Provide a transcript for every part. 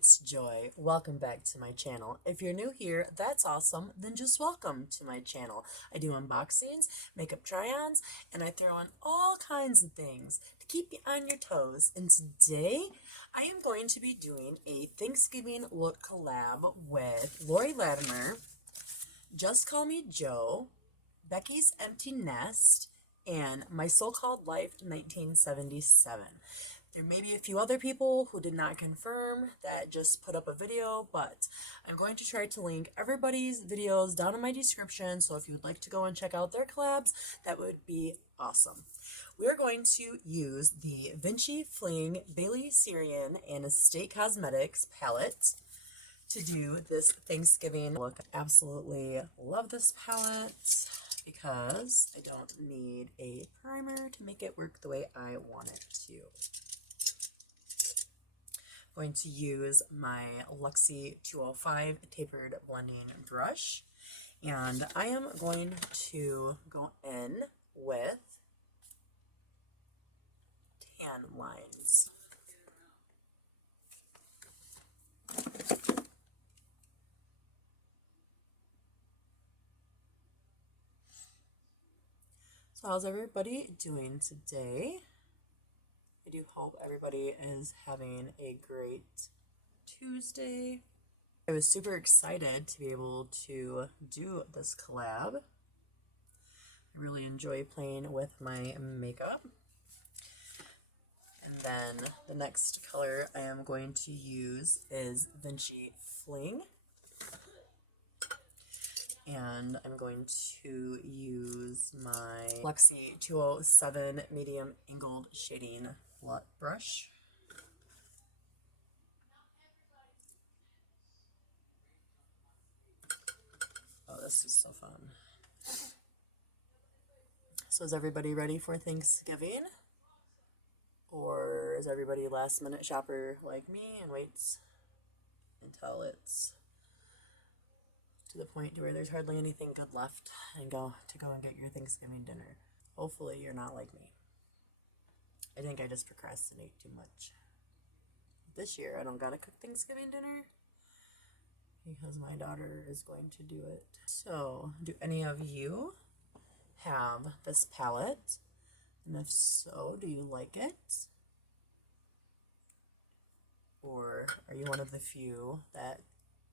it's Joy. Welcome back to my channel. If you're new here, that's awesome. Then just welcome to my channel. I do unboxings, makeup try-ons, and I throw in all kinds of things to keep you on your toes. And today, I am going to be doing a Thanksgiving look collab with Laurie Latimer, Just Call Me Joe, Becky's Empty Nest, and My So-Called Life 1977. There may be a few other people who did not confirm that just put up a video, but I'm going to try to link everybody's videos down in my description, so if you would like to go and check out their collabs, that would be awesome. We're going to use the Venice Fling Bailey Sarian and Estate Cosmetics palette to do this Thanksgiving look. Absolutely love this palette because I don't need a primer to make it work the way I want it to. I'm going to use my Luxie 205 tapered blending brush, and I am going to go in with tan lines. So how's everybody doing today? I do hope everybody is having a great Tuesday. I was super excited to be able to do this collab. I really enjoy playing with my makeup. And then the next color I am going to use is Venice Fling. And I'm going to use my Luxie 207 medium angled shading brush. Oh, this is so fun. So is everybody ready for Thanksgiving? Or is everybody last minute shopper like me and waits until it's to the point where there's hardly anything good left and go and get your Thanksgiving dinner? Hopefully you're not like me. I think I just procrastinate too much. This year I don't gotta cook Thanksgiving dinner because my daughter is going to do it. So, do any of you have this palette? And if so, do you like it? Or are you one of the few that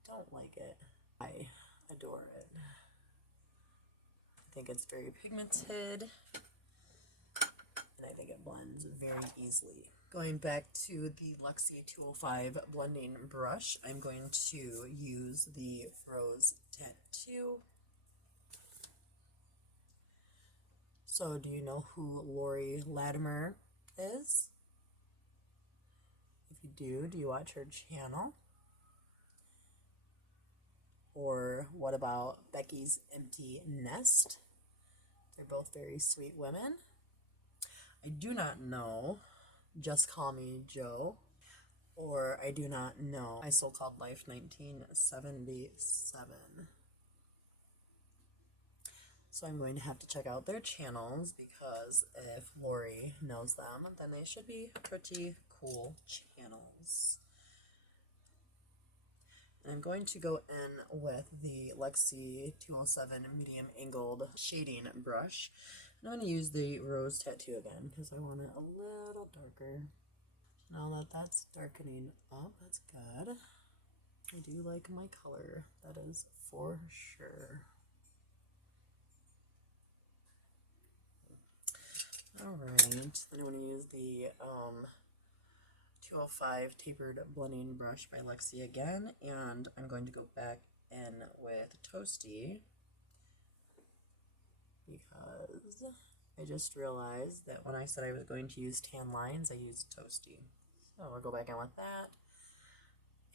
don't like it? I adore it. I think it's very pigmented, and I think it blends very easily. Going back to the Luxie 205 blending brush, I'm going to use the Rose Tattoo. So, do you know who Laurie Latimer is? If you do you watch her channel? Or what about Becky's Empty Nest? They're both very sweet women. I do not know Just Call Me Joe, or I do not know My So-Called Life 1977. So I'm going to have to check out their channels, because if Laurie knows them, then they should be pretty cool channels. And I'm going to go in with the Luxie 207 medium angled shading brush. And I'm going to use the Rose Tattoo again because I want it a little darker. Now that that's darkening up, that's good. I do like my color, that is for sure. Alright, then I'm going to use the 205 tapered blending brush by Luxie again, and I'm going to go back in with Toasty because I just realized that when I said I was going to use tan lines, I used Toasty. So we'll go back in with that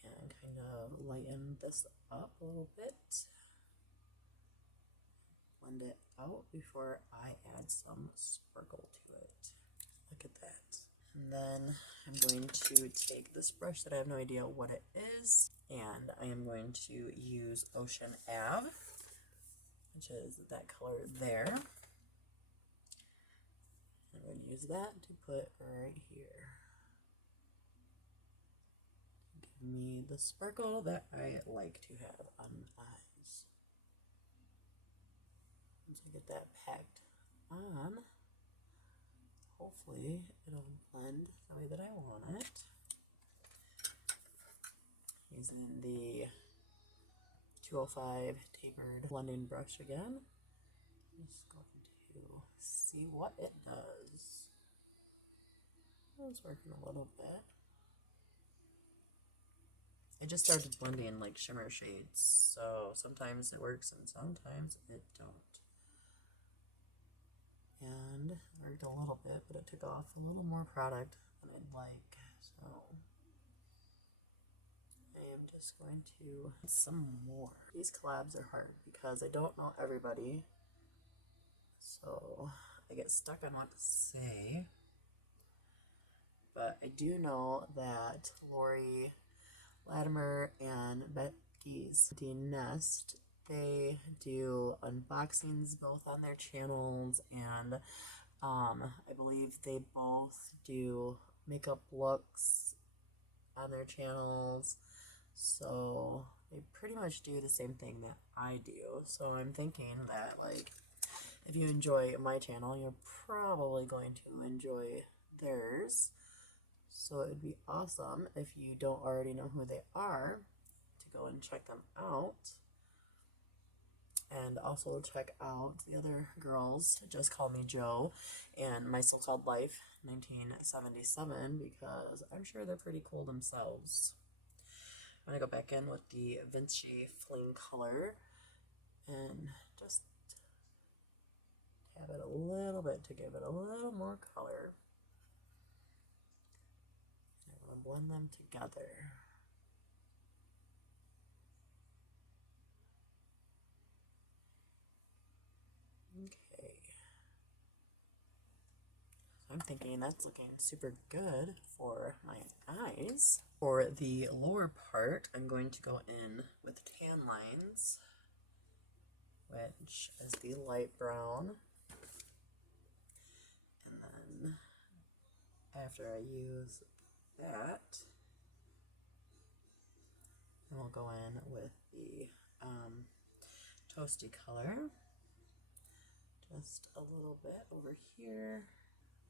and kind of lighten this up a little bit. Blend it out before I add some sparkle to it. Look at that. And then I'm going to take this brush that I have no idea what it is, and I am going to use Ocean Ave, which is that color there. I'm going to use that to put right here. Give me the sparkle that I like to have on my eyes. Once I get that packed on, hopefully it'll blend the way that I want it. Using the 205 tapered blending brush again. Just going to see what it does. It's working a little bit. I just started blending like shimmer shades, so sometimes it works and sometimes it don't. And it worked a little bit, but it took off a little more product than I'd like, so I am just going to add some more. These collabs are hard because I don't know everybody, so I get stuck on what to say. But I do know that Laurie Latimer and Becky's Nest, they do unboxings both on their channels, and I believe they both do makeup looks on their channels, so they pretty much do the same thing that I do. So I'm thinking that, like, if you enjoy my channel, you're probably going to enjoy theirs. So it would be awesome if you don't already know who they are to go and check them out. And also check out the other girls, Just Call Me Joe and My So-Called Life 1977, because I'm sure they're pretty cool themselves. I'm going to go back in with the Venice Fling color and just tap it a little bit to give it a little more color. I'm going to blend them together. Okay. I'm thinking that's looking super good for my eyes. For the lower part, I'm going to go in with tan lines, which is the light brown. And then after I use that, we'll go in with the toasty color. Just a little bit over here,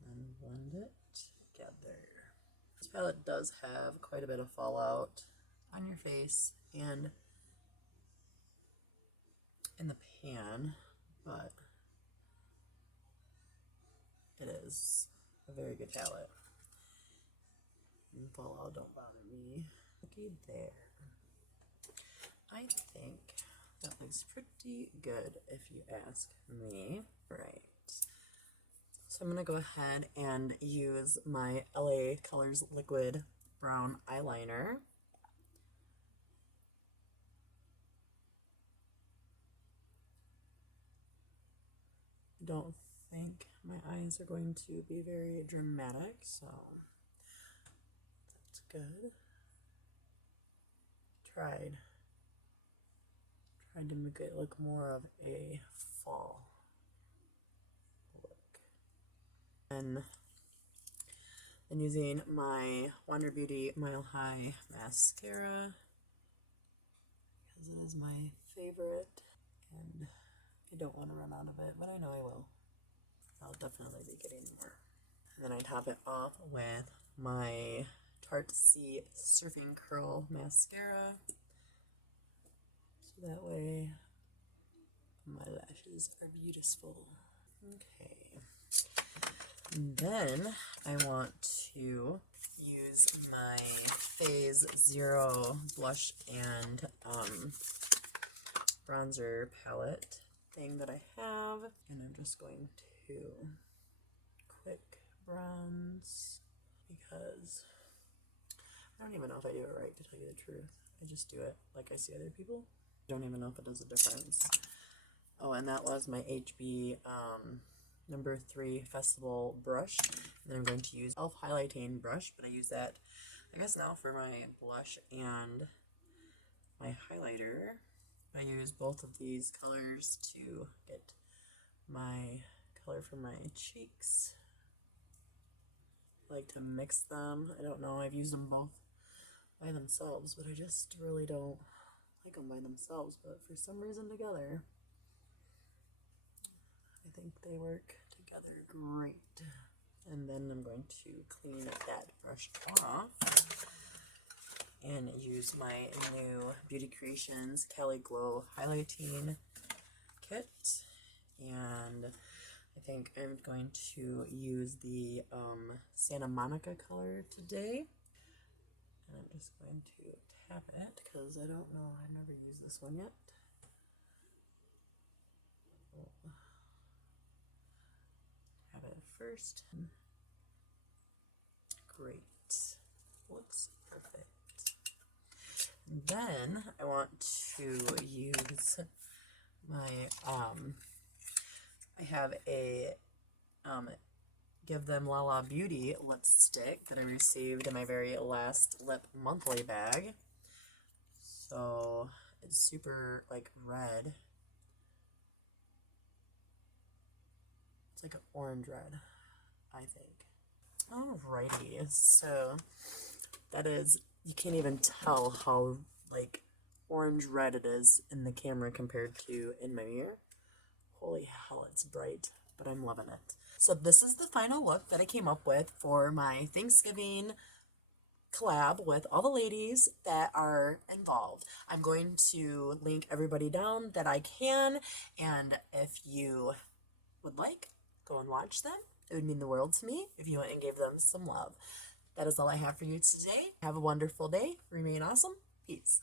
and blend it together. This palette does have quite a bit of fallout on your face and in the pan, but it is a very good palette. And fallout don't bother me. Okay, there. I think that looks pretty good if you ask me. Right. So I'm going to go ahead and use my LA Colors Liquid Brown Eyeliner. I don't think my eyes are going to be very dramatic, so that's good. Tried to make it look more of a fall look. And then using my Wonder Beauty Mile High mascara, because it is my favorite, and I don't want to run out of it, but I know I will. I'll definitely be getting more. And then I top it off with my Tarte C Surfing Curl mascara, so that way my lashes are beautiful. Okay. And then I want to use my Phase Zero blush and bronzer palette thing that I have, and I'm just going to quick bronze, because I don't even know if I do it right, to tell you the truth. I just do it like I see other people. I don't even know if it does a difference. Oh, and that was my HB number 3 Festival brush. And then I'm going to use e.l.f. highlighting brush, but I use that, I guess, now for my blush and my highlighter. I use both of these colors to get my color for my cheeks. I like to mix them. I don't know, I've used them both by themselves, but I just really don't like them by themselves, but for some reason together, I think they work together great. And then I'm going to clean that brush off and use my new Beauty Creations Cali Glow Highlighting Kit. And I think I'm going to use the Santa Monica color today. And I'm just going to tap it because I don't know, I've never used this one yet. Tap it first. Great. Looks perfect. And then I want to use my I have a Give Them Lala Beauty lipstick that I received in my very last lip monthly bag. So it's super like red. It's like an orange red, I think. Alrighty, so that is, you can't even tell how like orange red it is in the camera compared to in my mirror. Holy hell, it's bright, but I'm loving it. So this is the final look that I came up with for my Thanksgiving collab with all the ladies that are involved. I'm going to link everybody down that I can, and if you would like, go and watch them. It would mean the world to me if you went and gave them some love. That is all I have for you today. Have a wonderful day. Remain awesome. Peace.